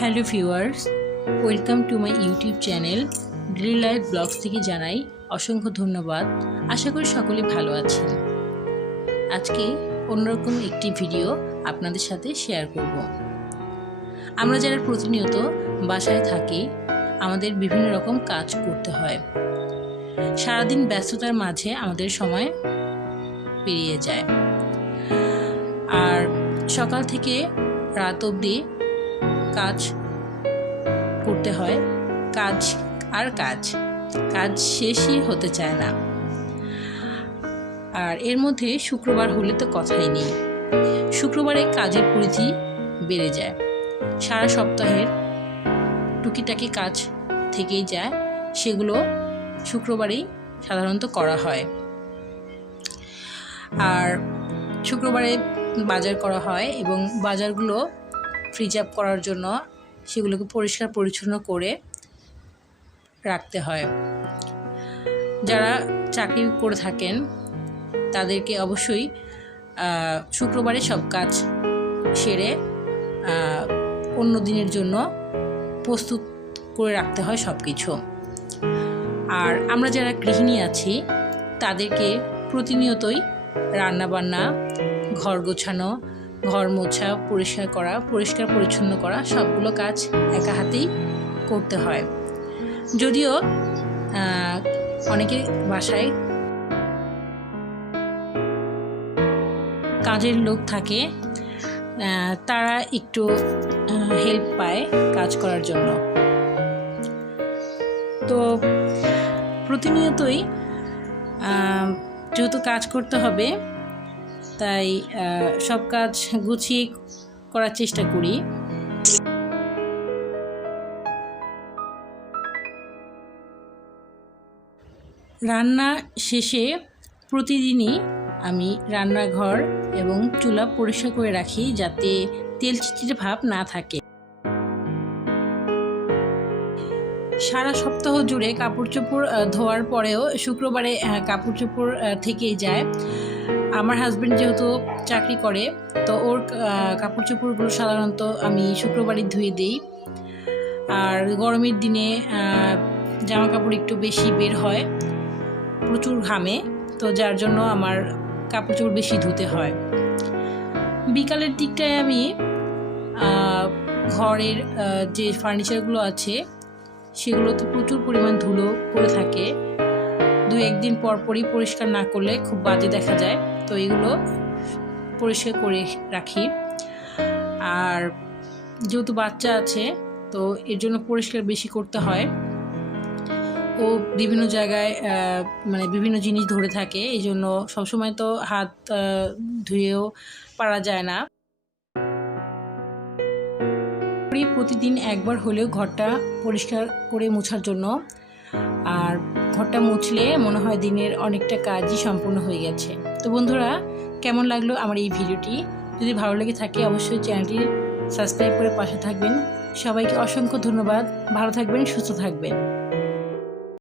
Hello viewers, welcome to my YouTube channel daily life vlogs থেকে জানাই অসংখ্য ধন্যবাদ। আশা করি সকলে ভালো আছেন। আজকে অন্যরকম একটি ভিডিও আপনাদের সাথে শেয়ার করব। আমরা যারা প্রতিনিয়ত বাসায় থাকি, আমাদের বিভিন্ন রকম কাজ করতে হয়। সারাদিন ব্যস্ততার মাঝে আমাদের সময় পেরিয়ে যায়। আর সকাল থেকে রাত অবধি কাজ করতে হয়। কাজ আর কাজ। কাজ শেষই হতে চায় না। আর এর মধ্যে শুক্রবার হলে তো কথাই নেই। শুক্রবারে কাজের পরিধি বেড়ে যায়। সারা সপ্তাহের টুকিটাকি কাজ থেকেই যায়। সেগুলো শুক্রবারেই সাধারণত করা হয়। আর শুক্রবারে বাজার করা হয় এবং বাজারগুলো আপ করার জন্য সেগুলোকে পরিষ্কার পরিচ্ছন্ন করে রাখতে হয়। যারা চাকরি করে থাকেন, তাদেরকে অবশ্যই শুক্রবারে সব কাজ সেরে অন্য দিনের জন্য প্রস্তুত করে রাখতে হয় সব কিছু আর আমরা যারা গৃহিণী আছি, তাদেরকে প্রতিনিয়তই রান্নাবান্না, ঘর গোছানো ঘর মোছা, পরিষ্কার করা, পরিষ্কার পরিচ্ছন্ন করা, সবগুলো কাজ একা হাতেই করতে হয়। যদিও অনেকে বাসায় কাজের লোক থাকে তারা একটু হেল্প পায় কাজ করার জন্য। তো প্রতিনিয়তই যেহেতু কাজ করতে হবে তাই সব কাজ গুছিয়ে করার চেষ্টা করি। রান্না শেষে প্রতিদিনই আমি রান্নাঘর এবং চুলা পরিষ্কার করে রাখি যাতে তেল চিটচিটে ভাব না থাকে। সারা সপ্তাহ জুড়ে কাপড় চোপড় ধোয়ার পরেও শুক্রবারে কাপড় চোপড় থেকেই যায়। আমার হাজব্যান্ড যেহেতু চাকরি করে, তো ওর কাপড় চোপড়গুলো সাধারণত আমি শুক্রবারই ধুয়ে দিই। আর গরমের দিনে জামা কাপড় একটু বেশি বের হয়, প্রচুর ঘামে, তো যার জন্য আমার কাপড় চোপড় বেশি ধুতে হয়। বিকালের দিকটায় আমি ঘরের যে ফার্নিচারগুলো আছে, সেগুলোতে প্রচুর পরিমাণ ধুলো পড়ে থাকে। দু একদিন পর পরই পরিষ্কার না করলে খুব বাজে দেখা যায়। তো এগুলো পরিষ্কার করে রাখি। আর যেহেতু বাচ্চা আছে, তো এর জন্য পরিষ্কার বেশি করতে হয়। ও বিভিন্ন জায়গায় মানে বিভিন্ন জিনিস ধরে থাকে, এই জন্য সবসময় তো হাত ধুয়েও পারা যায় না। প্রতিদিন একবার হলেও ঘরটা পরিষ্কার করে মোছার জন্য। আর ঘরটা মুছলে মনে হয় দিনের অনেকটা কাজই সম্পূর্ণ হয়ে গেছে। তো বন্ধুরা, কেমন লাগল আমার এই ভিডিওটি? যদি ভালো লেগে থাকে, অবশ্যই চ্যানেলটি সাবস্ক্রাইব করে পাশে থাকবেন। সবাইকে অসংখ্য ধন্যবাদ। ভালো থাকবেন, সুস্থ থাকবেন।